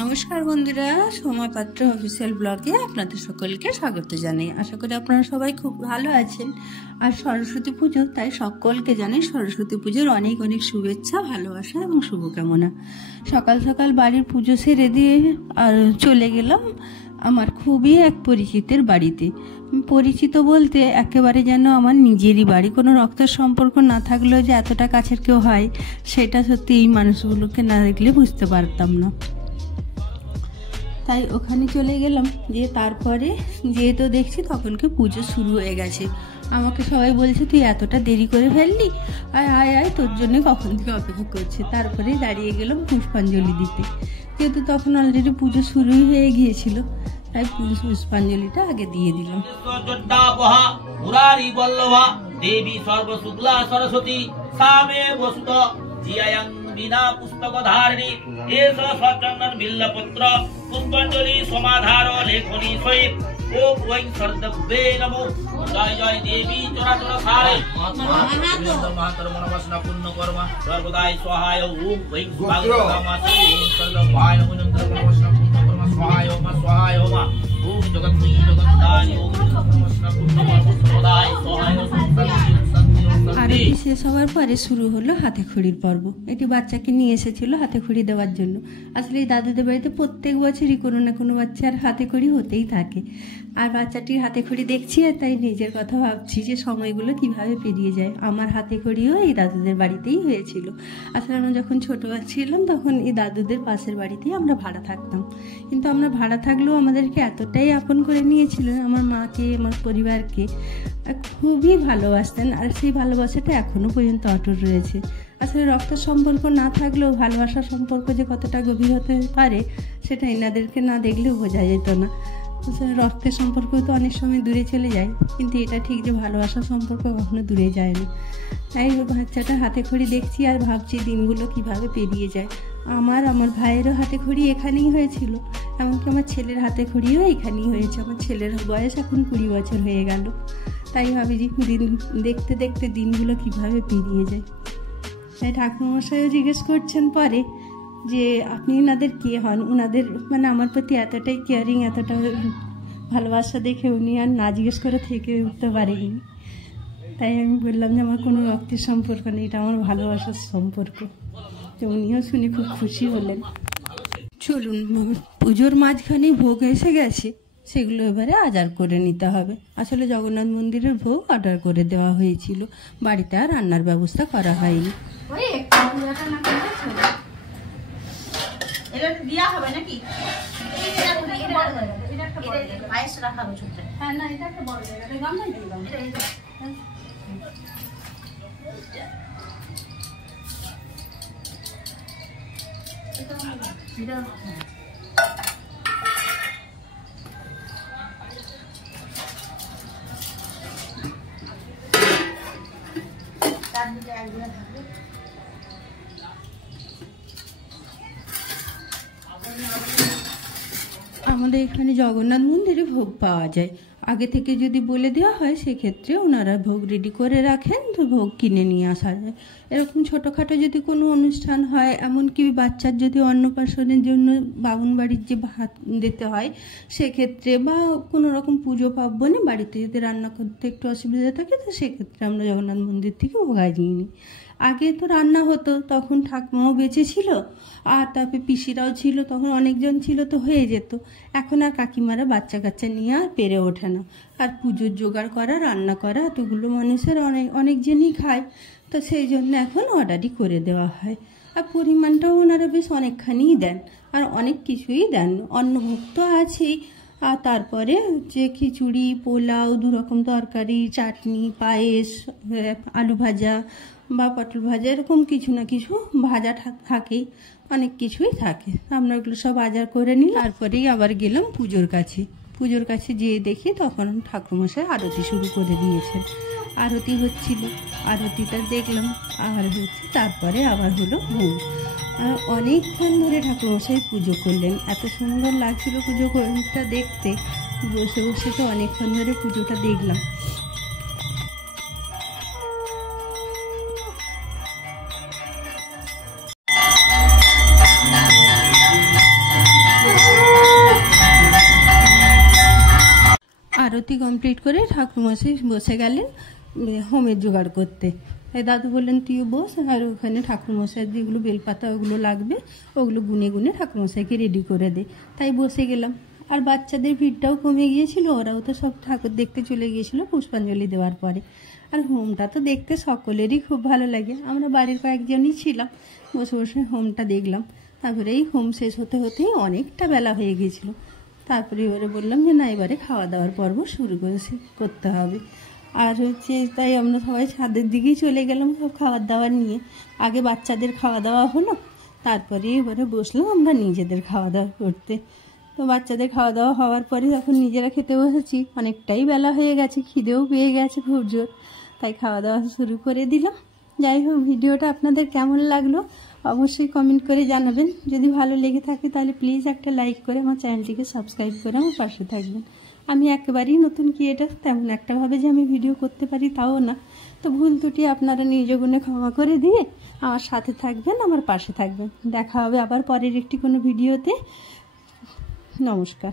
নমস্কার বন্ধুরা, সোমা পাত্র অফিসিয়াল ব্লগে আপনাদের সকলকে স্বাগত জানাই। আশা করি আপনারা সবাই খুব ভালো আছেন। আর সরস্বতী পুজো, তাই সকলকে জানাই সরস্বতী পুজোর অনেক অনেক শুভেচ্ছা, ভালোবাসা এবং শুভকামনা। সকাল সকাল বাড়ির পুজো সেরে দিয়ে আর চলে গেলাম আমার খুবই এক পরিচিতের বাড়িতে। পরিচিত বলতে একেবারে যেন আমার নিজেরই বাড়ি, কোনো রক্তের সম্পর্ক না থাকলেও যে এতটা কাছের কেউ হয় সেটা সত্যি এই মানুষগুলোকে না দেখলে বুঝতে পারতাম না। তাই ওখানে চলে গেলাম, যে তারপরে যেহেতু দেখছি তখনকে পুজো শুরু হয়ে গেছে। আমাকে সবাই বলছে তুই এতটা দেরি করে ফেললি, আয় আয় আয়, তোর জন্য কখন থেকে অপেক্ষা করছে। তারপরে দাঁড়িয়ে গেলাম পুষ্পাঞ্জলি দিতে, যেহেতু তখন অলরেডি পুজো শুরুই হয়ে গিয়েছিল, তাই পুষ্পাঞ্জলিটা আগে দিয়ে দিলাম। দেবী সর্বশুক্লা সরস্বতী সামে বসুত জিয়ায়ং বিনা পুস্তক ধারিণী এস সচন্দন বিল্লপত্র পুষ্পাঞ্জলি সমাধার লেখনী সহিত ওম ওং সর্দব্বে নমো। জয় জয় দেবী চরাচর সারে মাতর মনবাসনা পূর্ণ কর্ম সর্বদাই সহায় ওম ওং ভাগবতামাসি ওম সর্বভায় নমো নন্দ মনবাসনা পূর্ণ কর্ম সহায় ওম সহায় ওম ওম জগৎময়ী জগৎদানি ওম মনবাসনা পূর্ণ কর্ম সর্বদাই সহায় ওম। আরতি শেষ হওয়ার পরে শুরু হলো হাতে খড়ির পর্ব। এটি বাচ্চাকে নিয়ে এসেছিল হাতে খড়ি দেওয়ার জন্য। আসলে এই দাদুদের বাড়িতে প্রত্যেক বছরই কোনো না কোনো বাচ্চার হাতে খড়ি হতেই থাকে। আর বাচ্চাটির হাতে খড়ি দেখছি আর তাই নিজের কথা ভাবছি যে সময়গুলো কিভাবে পেরিয়ে যায়। আমার হাতে খড়িও এই দাদুদের বাড়িতেই হয়েছিল। আসলে আমরা যখন ছোটো ছিলাম তখন এই দাদুদের পাশের বাড়িতেই আমরা ভাড়া থাকতাম, কিন্তু আমরা ভাড়া থাকলেও আমাদেরকে এতটাই আপন করে নিয়েছিলেন, আমার মাকে, আমার পরিবারকে খুবই ভালোবাসতেন। আর সেই ভালোবাসাটা এখনও পর্যন্ত অটুট রয়েছে। আসলে রক্তের সম্পর্ক না থাকলেও ভালোবাসার সম্পর্ক যে কতটা গভীর হতে পারে সেটা এনাদেরকে না দেখলেও বোঝা যেত না। আসলে রক্তের সম্পর্ক তো অনেক সময় দূরে চলে যায়, কিন্তু এটা ঠিক যে ভালোবাসার সম্পর্ক কখনো দূরে যায় না। তাই বাচ্চাটা হাতে খড়ি দেখছি আর ভাবছি দিনগুলো কিভাবে পেরিয়ে যায়। আমার ভাইয়েরও হাতে খড়ি এখানেই হয়েছিল, এমনকি আমার ছেলের হাতে খড়িও এখানেই হয়েছে। আমার ছেলের বয়স এখন 20 বছর হয়ে গেল। তাই ভাবি যে দিন দেখতে দেখতে দিনগুলো কিভাবে পেরিয়ে যায়। তাই ঠাকুরমশাইও জিজ্ঞেস করছেন পরে যে আপনি ওনাদের কে হন। ওনাদের মানে আমার প্রতি এতটাই কেয়ারিং, এতটা ভালোবাসা দেখে উনি আর না জিজ্ঞেস করে থেকে উঠতে পারেনি। তাই আমি বললাম যে আমার কোনো রক্তের সম্পর্ক নেই, এটা আমার ভালোবাসার সম্পর্ক। তো উনিও শুনে খুব খুশি হলেন। চলুন, পুজোর মাঝখানে ভোগ এসে গেছে, সেগুলো এবারে আচার করে নিতে হবে। আসলে জগন্নাথ মন্দিরের ভোগ অর্ডার করে দেওয়া হয়েছিল, বাড়িতে আর রান্নার ব্যবস্থা করা হয়নি। আমাদের এখানে জগন্নাথ মন্দিরে ভোগ পাওয়া যায়। আগে থেকে যদি বলে দেওয়া হয় সেক্ষেত্রে ওনারা ভোগ রেডি করে রাখেন, তো ভোগ কিনে নিয়ে আসা যায়। এরকম ছোটোখাটো যদি কোনো অনুষ্ঠান হয়, এমনকি বাচ্চার যদি অন্নপ্রাশনের জন্য বামুন বাড়ির যে ভাত দিতে হয় সেক্ষেত্রে, বা কোনো রকম পুজো পার্বণে বাড়িতে যদি রান্না করতে একটু অসুবিধা থাকে, তো সেক্ষেত্রে আমরা জগন্নাথ মন্দির থেকে ভোগাই নিয়ে নিই। আগে তো রান্না হতো, তখন ঠাকুমাও বেঁচে ছিল আর তারপরে পিসিরাও ছিল, তখন অনেকজন ছিল, তো হয়ে যেত। এখন আর কাকিমারা বাচ্চা কাচ্চা নিয়ে আর পেরে ওঠে না। আর পুজোর জোগাড় করা, রান্না করা, এতগুলো মানুষের অনেকজনই খায়, তো সেই জন্য এখন অর্ডারই করে দেওয়া হয়। আর পরিমাণটাও ওনারা বেশ অনেকখানিই দেন, আর অনেক কিছুই দেন। অন্নভোগ তো আছেই, আর তারপরে যে খিচুড়ি, পোলাও, 2 রকম তরকারি, চাটনি, পায়েস, আলু ভাজা বা পটল ভাজা, এরকম কিছু না কিছু ভাজা থাকেই, অনেক কিছুই থাকে। আমরা ওগুলো সব বাজার করে নিই। তারপরেই আবার গেলাম পুজোর কাছে যেয়ে দেখি তখন ঠাকুরমশাই আরতি শুরু করে দিয়েছেন। আরতি হচ্ছিল, আরতিটা দেখলাম, আর হচ্ছে তারপরে আবার হলো ভোগ। অনেকক্ষণ ধরে ঠাকুরমশাই পুজো করলেন, এত সুন্দর লাগছিল পুজোটা দেখতে। বসে বসে তো অনেকক্ষণ ধরে পুজোটা দেখলাম। আরতি কমপ্লিট করে ঠাকুরমশাই বসে গেলেন হোমের জোগাড় করতে। তাই দাদু বললেন তুইও বস, আর ওখানে ঠাকুরমশাই যেগুলো বেলপাতা ওগুলো লাগবে ওগুলো গুনে গুনে ঠাকুরমশাইকে রেডি করে দে। তাই বসে গেলাম। আর বাচ্চাদের ভিড়টাও কমে গিয়েছিল, ওরাও তো সব ঠাকুর দেখতে চলে গিয়েছিল পুষ্পাঞ্জলি দেওয়ার পরে। আর হোমটা তো দেখতে সকলেরই খুব ভালো লাগে। আমরা বাড়ির কয়েকজনই ছিলাম, বসে বসে হোমটা দেখলাম। তারপরে এই হোম শেষ হতে হতেই অনেকটা বেলা হয়ে গিয়েছিল। তারপরে এবারে বললাম যে না, এবারে খাওয়া দাওয়ার পর্ব শুরু করতে হবে। আর তাই আমরা সবাই ছাদের দিকেই চলে গেলাম সব খাবার দাবার নিয়ে। আগে বাচ্চাদের খাওয়া দাওয়া হলো, তারপরে এবারে বসলাম আমরা নিজেদের খাওয়া দাওয়া করতে। তো বাচ্চাদের খাওয়া দাওয়া হওয়ার পরে যখন নিজেরা খেতে বসেছি, অনেকটাই বেলা হয়ে গেছে, খিদেও পেয়ে গেছে খুব জোর। তাই খাওয়া দাওয়া শুরু করে দিলাম। যাই হোক, ভিডিওটা আপনাদের কেমন লাগলো অবশ্যই কমেন্ট করে জানাবেন। যদি ভালো লেগে থাকে তাহলে প্লিজ একটা লাইক করে আমার চ্যানেলটিকে সাবস্ক্রাইব করে আমার পাশে থাকবেন। আমি একেবারেই নতুন ক্রিয়েটার, তেমন একটাভাবে যে আমি ভিডিও করতে পারি তাও না। তো ভুল ত্রুটি আপনারা নিজ গুণে ক্ষমা করে দিয়ে আমার সাথে থাকবেন, আমার পাশে থাকবেন। দেখা হবে আবার পরের একটি কোনো ভিডিওতে। নমস্কার।